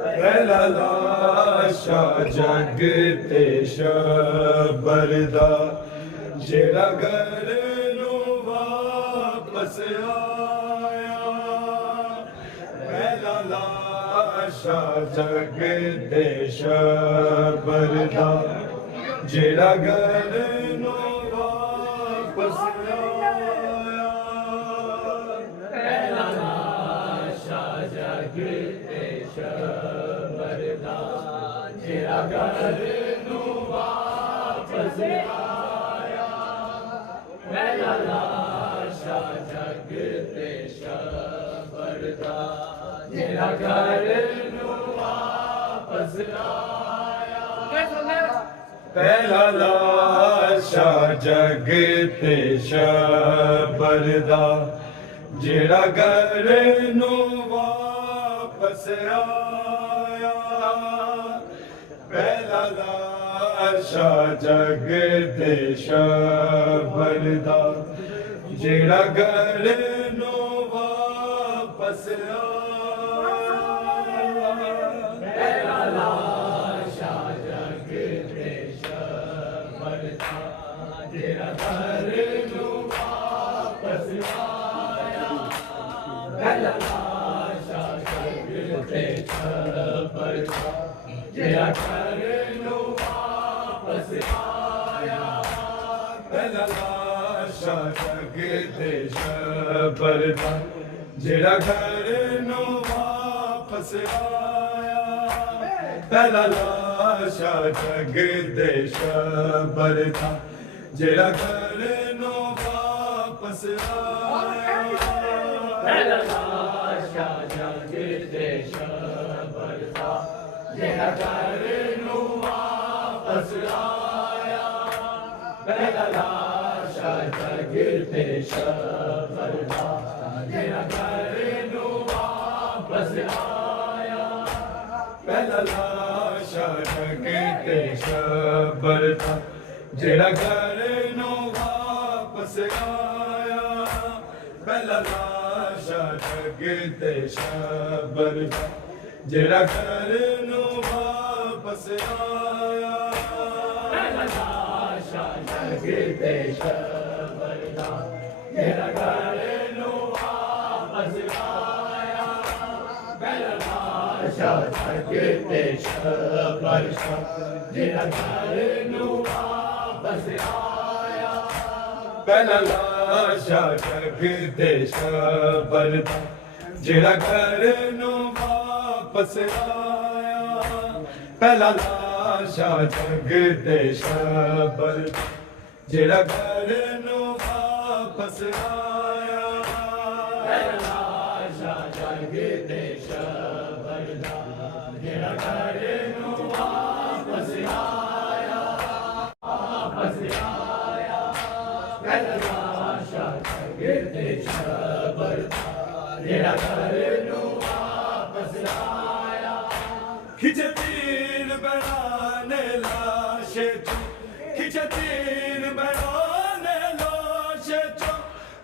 पहला लाशा जग ते शबरदा जेड़ा घर नू वापस आया। पहला लाशा जग ते शबरदा जेड़ा घर नू वापस आया। पहला लाशा जग ते शबरदा जेड़ा घर नू वापस आया। पहला लाशा जग ते शबरदा जेड़ा घर नू वापस आया। पहला लाशा जग ते शबरदा जेड़ा घर नू वापस आया। पहला लाशा जग ते शबरदा जेड़ा घर नू वापस आया। पहला लाशा जग ते शबरदा जेड़ा घर नू वापस आया। पहला लाशा जग ते शबरदा जेड़ा घर नू वापस आया। पहला लाशा जग ते शबरदा जेड़ा घर नू वापस आया। पहला लाशा जग ते शबरदा जेड़ा घर नू वापस आया। पहला लाशा जग ते शबरदा जेड़ा घर नू वापस आया। पहला लाशा जग ते शबरदा जेड़ा घर नू वापस आया। पहला लाशा जग ते शबरदा जेड़ा घर नू वापस आया। पहला लाशा जग ते शबरदा जेड़ा घर नू वापस आया। पहला लाशा जग ते शबरदा जेड़ा घर नू वापस आया। पहला लाशा जग ते शबरदा जेड़ा घर नू वापस आया। पहला लाशा जग ते शबरदा जेड़ा घर नू वापस आया। पहला लाशा जग ते शबरदा जेड़ा घर नू वापस आया। पहला लाशा जग ते शबरदा जेड़ा घर नू वापस आया। वापस आया। पहला लाशा जग ते शबरदा जेड़ा घर नू वापस आया। खिंचे तीर बनाने लाशे चो खिंचे तीर बनाने लाशे चो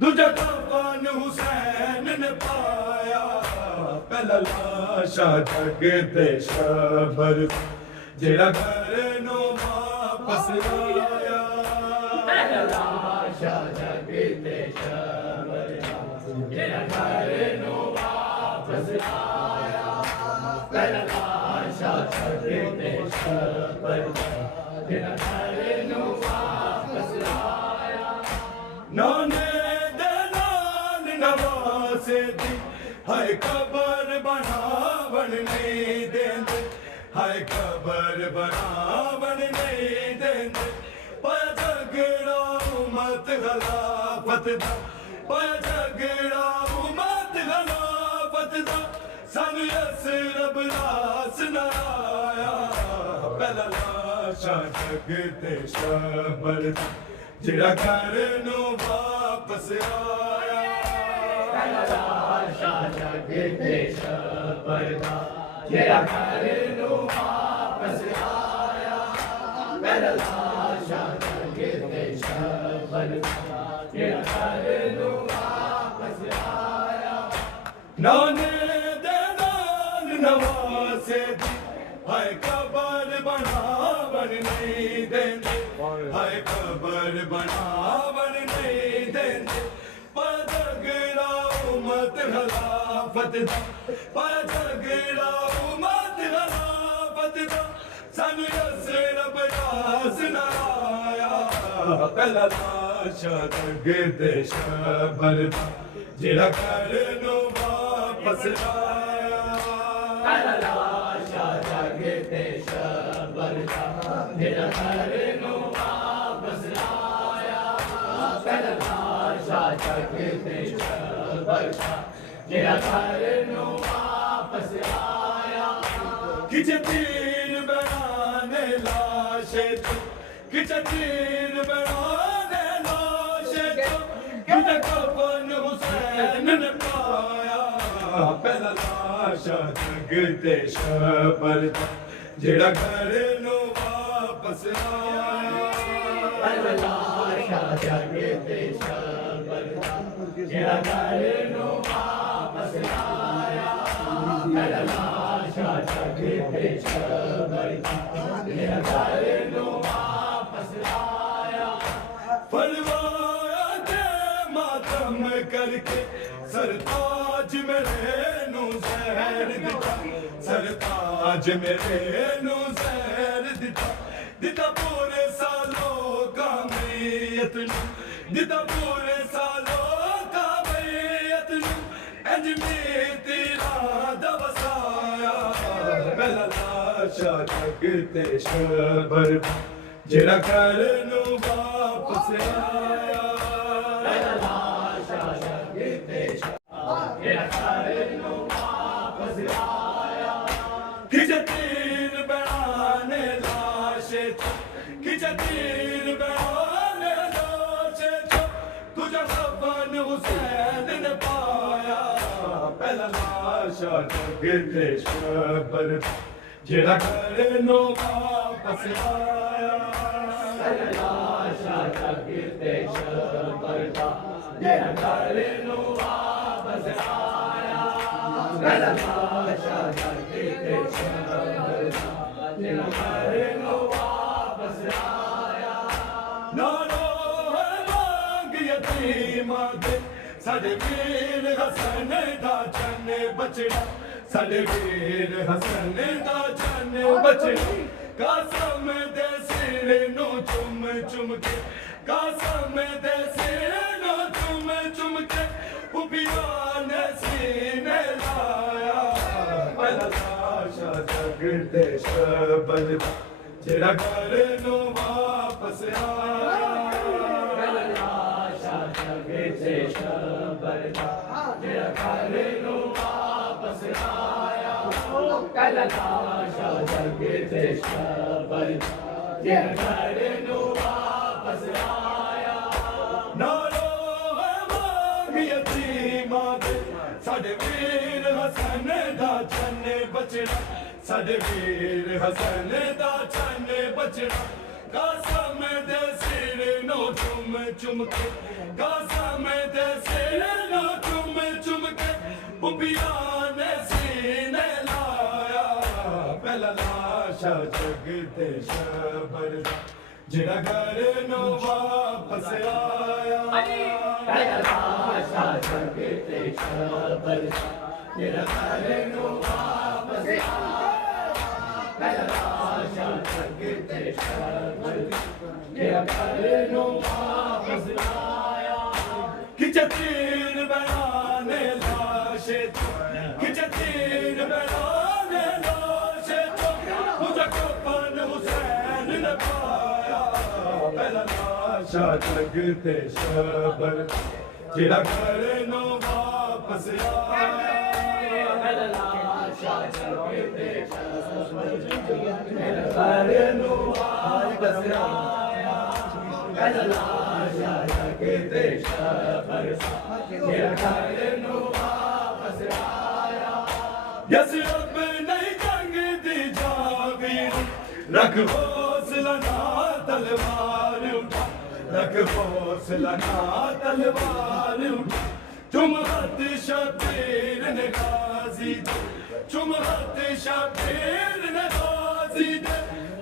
दूजा कफन हुसैन ने पाया। पहला लाशा जग ते शबरदा जेड़ा घर नू वापस आया। पहला लाशा जग ते शबरदा जेड़ा घर नू वापस आया। पहला लाशा जग ते शबरदा जेड़ा घर नू वापस आया। नाने दे नाल नवासे दी हाय कबर बनावन नहीं देंदे। हाय कबर बनावन नहीं देंदे। पर झगड़ा उम्मत खिलाफत दा पर झगड़ा उम्मत खिलाफत दा सानू असरब रास न आया। पहला लाशा जग ते शबरदा जेड़ा घर नू वापस आया। पहला लाशा जग ਕਿਤੇ ਸ਼ਬਦ ਦਾ ਜਿਹੜਾ ਘਰ ਨੂੰ ਵਾਪਸ ਆਇਆ ਪਹਿਲਾ ਲਾਸ਼ਾਂ ਦਾ ਕਿਤੇ ਸ਼ਬਦ ਦਾ ਜਿਹੜਾ ਘਰ ਨੂੰ ਵਾਪਸ ਆਇਆ ਨਾਨੇ ਦੇ ਨਾਲ ਨਵਾਸੇ ਹਾਏ ਕਬਰ ਬਣਾਵਣ ਨਹੀਂ ਦਿੰਦੇ ਹਾਏ ਕਬਰ ਬਣਾਵਣ ਨਹੀਂ ਦਿੰਦੇ ਪਦਗੜਾ ਉਮਤ ਖਲਾਫਤ ਦਾ ਪਦਗੜਾ ਉਮਤ ਖਲਾਫਤ ਦਾ ਸਾਨੂੰ ਯਸਰ ਬਜਾਸ ਨਾ ਆਇਆ ਪਹਿਲਾ ਲਾਸ਼ਾਂ ਤੱਕ ਸ਼ਬਦ ਦਾ ਜਿਹੜਾ ਘਰ ਨੂੰ ਵਾਪਸ ਆਇਆ ਪਹਿਲਾ ਲਾਸ਼ਾਂ ਤੱਕ ਸ਼ਬਦ ਦਾ ਜਿਹੜਾ ਘਰ ਨੂੰ ਵਾਪਸ ਆਇਆ ਪਹਿਲਾ ਲਾਸ਼ਾਂ ਤੱਕ ਸ਼ਬਦ ਦਾ ਜਿਹੜਾ ਘਰ ਨੂੰ ਵਾਪਸ ਆਇਆ ਕਿਛ ਤੀਰ ਬਣਾਨੇ ਲਾਸ਼ੇ ਤੋਂ ਕਿਛ ਤੀਰ ਬਣਾਨੇ ਲਾਸ਼ੇ ਤੋਂ ਕਿਛ ਕਫਨ ਹੁਸੈਨ ਨੇ ਪਾਇਆ ਪਹਿਲਾ ਲਾਸ਼ਾਂ ਤੱਕ ਸ਼ਬਦ ਦਾ ਜਿਹੜਾ ਘਰ ਨੂੰ ਵਾਪਸ ਆਇਆ ਪਹਿਲਾ ਲਾਸ਼ਾਂ ਤੱਕ ਸ਼ਬਦ ਦਾ ਜਿਹੜਾ ਘਰ ਨੂੰ ਵਾਪਸ ਆਇਆ ਪਹਿਲਾ ਲਾਸ਼ਾਂ ਤੱਕ ਸ਼ਬਦ ਦਾ ਜਿਹੜਾ ਘਰ ਨੂੰ ਵਾਪਸ ਆਇਆ ਫਰਮਾਇਆ ਤੇ ਮਾਤਮ ਕਰਕੇ ਸਰਤਾਜ ਮੇਰੇ ਨੂੰ ਜ਼ਹਿਰ ਦਿੱਤਾ ਸਰਤਾਜ ਮੇਰੇ ਨੂੰ ਜ਼ਹਿਰ ਦਿੱਤਾ ਦਿੱਤਾ ਪੂਰੇ ਸਾਲੋ ਕਾਮੀਅਤ ਨੂੰ ਦਿੱਤਾ ਪੂਰੇ ਸਾਲੋ ਕਾਮੀਅਤ ਨੂੰ ਇੰਜ ਤੇਰਾ ਦਵਸਾਇਆ ਪਹਿਲਾ ਲਾਸ਼ਾਂ ਤੱਕ ਸ਼ਬਦ ਜਿਹੜਾ ਘਰ ਨੂੰ ਵਾਪਸ ਆਇਆ ਪਹਿਲਾ ਲਾਸ਼ਾਂ ਤੱਕ ਜਿਹੜਾ ਘਰ ਨੂੰ ਵਾਪਸ ਆਇਆ ਖਿੱਚ ਤੀਰ ਬਣਾਨੇ ਲਾਸ਼ੇ ਤੋਂ ਖਿੱਚ ਤੀਰ ਬਣਾਨੇ ਲਾਸ਼ੇ ਤੋਂ ਤੁਝਾ ਕਫਨ ਹੁਸੈਨ ਨੇ ਪਾਇਆ ਪਹਿਲਾ ਲਾਸ਼ਾਂ ਤੱਕ ਸ਼ਬਦ ਜਿਹੜਾ ਘਰ ਨੂੰ ਵਾਪਸ ਆਇਆ ਪਹਿਲਾ ਲਾਸ਼ਾਂ ਤੱਕ ਸ਼ਬਦ ਦਾ ਜਿਹੜਾ ਘਰ ਨੂੰ ਵਾਪਸ ਆਇਆ ਪਹਿਲਾ ਲਾਸ਼ਾਂ ਤੱਕ ਸ਼ਬਦ ਦਾ ਜਿਹੜਾ ਘਰ ਨੂੰ ਵਾਪਸ ਆਇਆ ਨਾਨੋ ਮੰਗ ਯਤੀਮਾਂ ਦੇ ਸਾਡੇ ਵੀਰ ਹਸਨ ਦਾ ਚੰਨੇ ਬਚੜਾ ਸਾਡੇ ਵੀਰ ਹਸਨ ਦਾ ਚੰਨੇ ਬਚੜਾ ਕਾਸਮ ਦੇ ਸਿਰ ਨੂੰ ਚੁੰਮ ਚੁੰਮ ਕੇ ਕਾਸਮ ਦੇ ਸਿਰ ਨੂੰ ਚੁੰਮ ਚੁੰਮ ਕੇ ਉਪਿਆ ਨੇ ਸੀਨੇ ਲਾਇਆ ਪਹਿਲਾ ਲਾਸ਼ਾਂ ਤੱਕ ਸ਼ਬਦ ਦਾ ਜਿਹੜਾ ਘਰ ਨੂੰ ਵਾਪਸ ਆਇਆ ਪਹਿਲਾ ਲਾਸ਼ਾਂ ਤੱਕ ਸ਼ਬਦ ਦਾ ਜਿਹੜਾ ਘਰ ਨੂੰ ਵਾਪਸ ਆਇਆ ਪਹਿਲਾ ਲਾਸ਼ਾਂ ਤੱਕ ਸ਼ਬਦ ਜਿਹੜਾ ਘਰ ਨੂੰ ਵਾਪਸ ਆਇਆ ਨਾਲੋ ਮੰਗ ਯਤੀਮਾਂ ਦੇ ਸਾਡੇ ਵੀਰ ਹਸਨ ਦਾ ਚੰਨੇ ਬਚੜਾ ਸਾਡੇ ਵੀਰ ਹਸਨ ਦਾ ਚੰਨੇ ਬਚੜਾ ਕਾਸਮ ਦੇ ਸਿਰ ਨੂੰ ਚੁੰਮ ਚੁੰਮ ਕੇ ਕਾਸਮ ਦੇ ਸਿਰ ਨੂੰ ਚੁੰਮ ਚੁੰਮ ਕੇ ਉਪਿਆ ਨੇ ਸੀਨੇ ਲਾਇਆ ਪਹਿਲਾ ਲਾਸ਼ਾਂ ਤੱਕ ਸ਼ਬਦ ਦਾ ਜਿਹੜਾ ਘਰ ਨੂੰ ਵਾਪਸ ਆਇਆ ਪਹਿਲਾ ਲਾਸ਼ਾਂ ਤੱਕ ਸ਼ਬਦ ਦਾ ਜਿਹੜਾ ਘਰ ਨੂੰ ਵਾਪਸ ਆਇਆ ਪਹਿਲਾ ਲਾਸ਼ਾਂ ਤੱਕ ਸ਼ਬਦ ਜਿਹੜਾ ਘਰ ਨੂੰ ਵਾਪਸ ਆਇਆ ਖਿੱਚ ਤੀਰ ਬਣਾਨੇ ਲਾਸ਼ੇ ਤੋਂ ਖਿੱਚ ਤੀਰ ਬਣਾਨੇ ਲਾਸ਼ੇ ਤੋਂ ਤੁਝਾ ਕਫਨ ਹੁਸੈਨ ਨੇ ਪਾਇਆ ਪਹਿਲਾ ਲਾਸ਼ਾਂ ਤੱਕ ਸ਼ਬਦ ਜਿਹੜਾ ਘਰ ਨੂੰ ਵਾਪਸ ਆਇਆ ਪਹਿਲਾ ਲਾਸ਼ਾਂ ਤੱਕ ਸ਼ਬਦ ਜਿਹੜਾ ਘਰ ਨੂੰ ਵਾਪਸ ਆਇਆ ਪਹਿਲਾ ਲਾਸ਼ਾਂ ਤੱਕ ਸ਼ਬਦ ਜਿਹੜਾ ਘਰ ਨੂੰ ਵਾਪਸ ਆਇਆ यस अब नहीं जंग दी जावी रख हौसला ना तलवार उठा रख हौसला ना तलवार उठा चुम हाथ शबीर ने गाजी दे चुम हाथ शबीर ने गाजी दे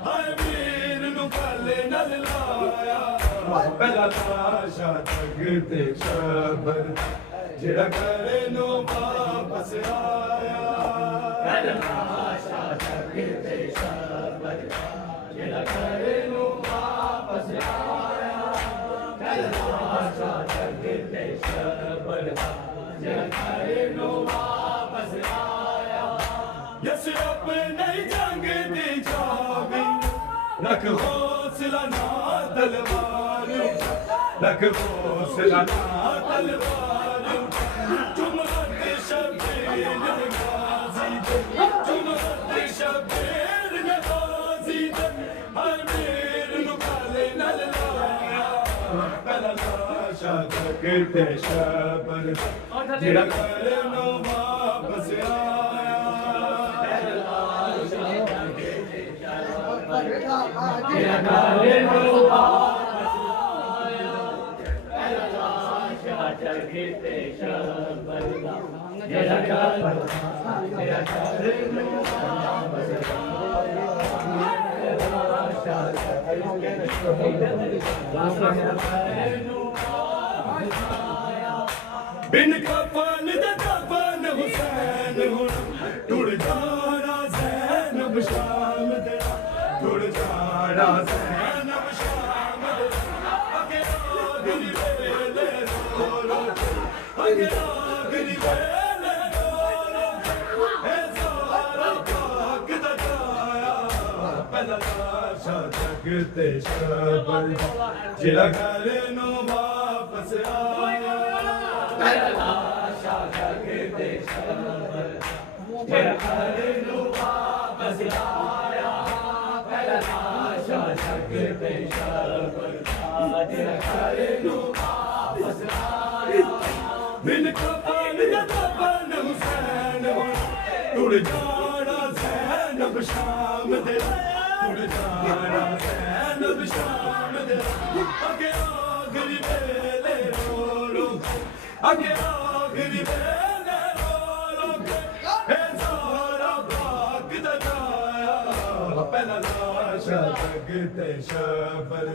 हाय वीर नु गले नल लाया पहला लाशा तगते शबर जेड़ा करे नो वापस आया पहला लाशा तगते शबर जेड़ा करे नो वापस आया पहला लाशा तगते शबर जेड़ा करे नो वापस आया यस अब नहीं जंग दी जावी रख हौसला ना तलवार रख हौसला ना तलवार चुम हाथ शबीर ने गाजी दे चुम हाथ शबीर ने गाजी दे हर वीर नु गले नल लाया पहला लाशा तगते शबर जेड़ा करे नो वापस आया पहला लाशा तगते शबर जेड़ा करे नो वापस आया पहला लाशा तगते शबर जेड़ा करे नो वापस आया पहला लाशा तगते बिन कफन दे कफन हुसैन हुन टुट जाना ज़ैनब शाम दे टुट जाना ज़ैनब शाम दे अगे आखिरी वेले रो रो अगे आखिरी वेले रो रो ए सारा पाक दा जाया पहला लाशा तगते शबर जेड़ा करे नो वापस आया पहला लाशा तगते शबर जेड़ा करे नो वापस आया पहला लाशा तगते शबर जेड़ा करे नो वापस आया बिन कफन दे कफन हुसैन हुन टुट जाना ज़ैनब शाम दे टुट जाना ज़ैनब शाम दे अगे आखिरी वेले रो रो अगे आखिरी वेले रो रो ए सारा पाक दा जाया पहला लाशा तगते शबर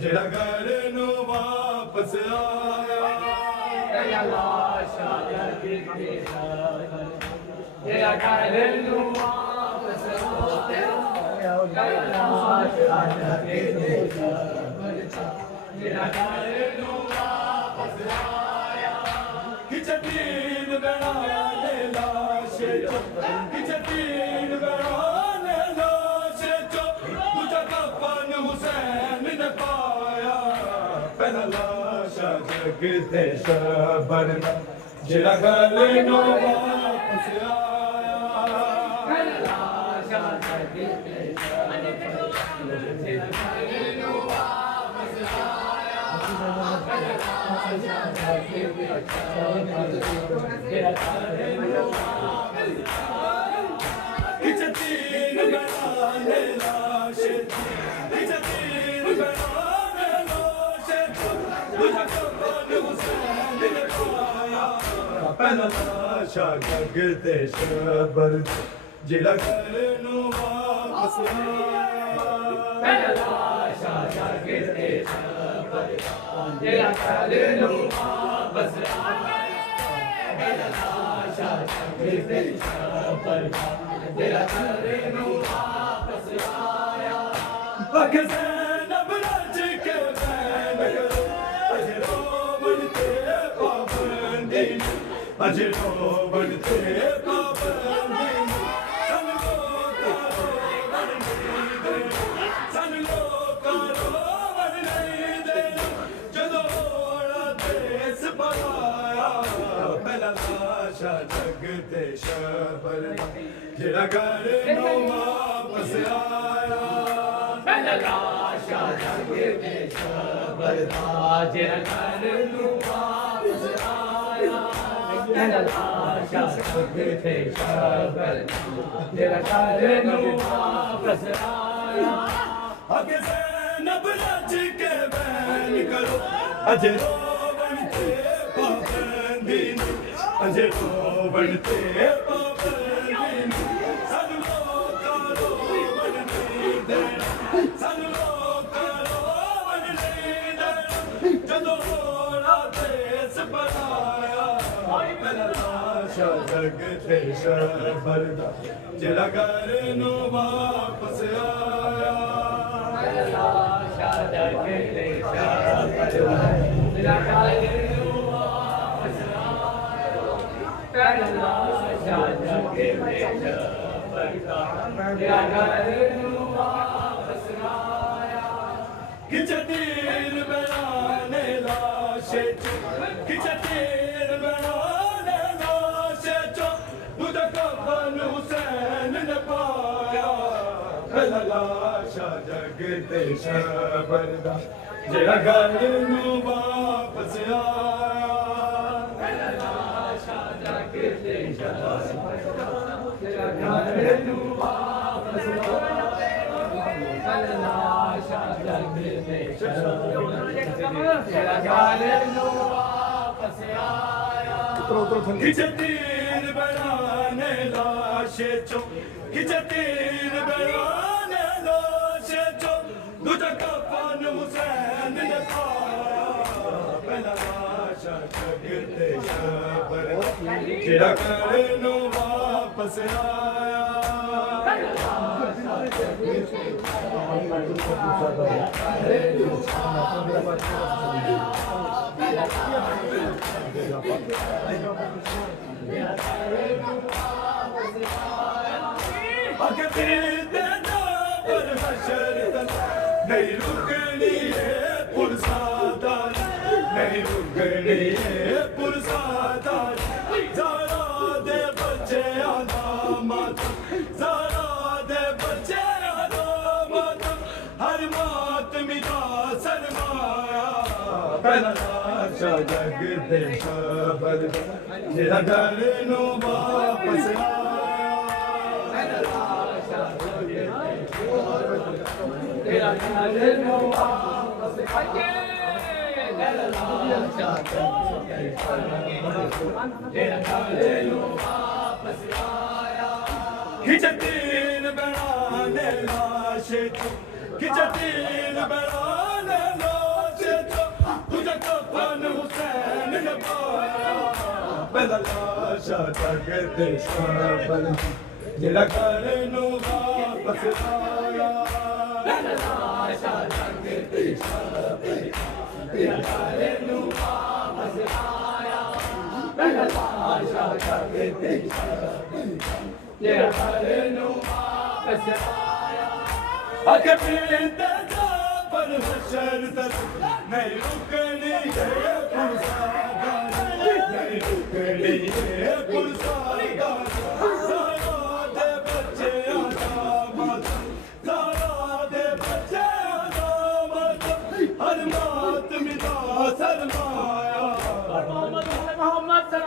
जेड़ा करे नो वापस आया पहला लाशा तगते शबर जेड़ा करे नो वापस आया पहला लाशा तगते शबर जेड़ा करे नो वापस आया किचतीन बनाने लाशे चो किचतीन बनाने लाशे चो तुझा कफन हुसैन ने पाया पहला लाशा तगते शबर जेड़ा करे नो वापस आया पहला लाशा तगते शबर जेड़ा करे नो वापस आया पहला लाशा तगते शबर जेड़ा करे नो वापस आया किचतीन बनाने लाशे किचतीन बनाने लाशे तुझा कफन हुसैन ने पाया पहला लाशा तगते शबर जेड़ा करे नो वापस आया पहला लाशा तगते शबर जेड़ा करे नो वापस आया पहला लाशा तगते शबर जेड़ा करे नो वापस आया पग ज़ैनब रज के बैन करो अजरो बनते पाबंदी अजरो बनते पाबंदी सन लोका रोवन नहीं दे जदों होना देश बनाया पहला लाशा तगते शबर जेड़ा करे नो वापस आया पहला लाशा तगते शबर जेड़ा करे नो वापस आया लाशा जग थे शबर तेरा करनू वापस आया आगे ज़ैनब रज के बैन करो अजे रोवन ते पाबंदी अजे रोवन ते पाबंदी सानू लोका रोवन नहीं देना सानू लोका रोवन नहीं देना जदों होना देस बनाया पहला लाशा जग ते शबर दा जेड़ा घर नू वापस आया लाशा जग थे शबर तेरा करनू वापस आया लाशा जग थे शबर तेरा करनू वापस आया खिचतीर बनाने लाशे चो खिचतीर बनाने लाशे चो खुद कफन हुसैन ने पाया पहला लाशा जग ते शबर दा जेड़ा घर नू वापस आया लाशा जग थे शबर तेरा करनू वापस आया लाशा जग थे शबर तेरा करनू वापस आया खिचतीर बनाने लाशे चो खिचतीर बनाने लाशे चो दूजा कफन हुसैन ने पाया पहला लाशा जग ते शबर जेड़ा घर नू वापस आया आगे तेरे नाम पर हशर तक नहीं रुकनी है पुरसादार नहीं रुकनी है पुरसादार ज़ारा दे बच्चे आदा माता ज़ारा दे बच्चे आदा माता हर मात मिटा सरमाया पहला लाशा जग ते शबर जेड़ा घर नू वापस आया तेरा करनू वापस आया लाशा जग थे शबर तेरा करनू वापस आया खिचतीर बनाने लाशे चो खिचतीर बनाने लाशे चो तुझे कफन हुसैन ने पाया पहला लाशा जग ते शबर जेड़ा घर नू वापस आया लाशा जग थे शबर तेरा करनू वापस आया लाशा जग थे शबर तेरा करनू वापस आया आगे पीते पर हशर तक नहीं रुकनी है पुरसादार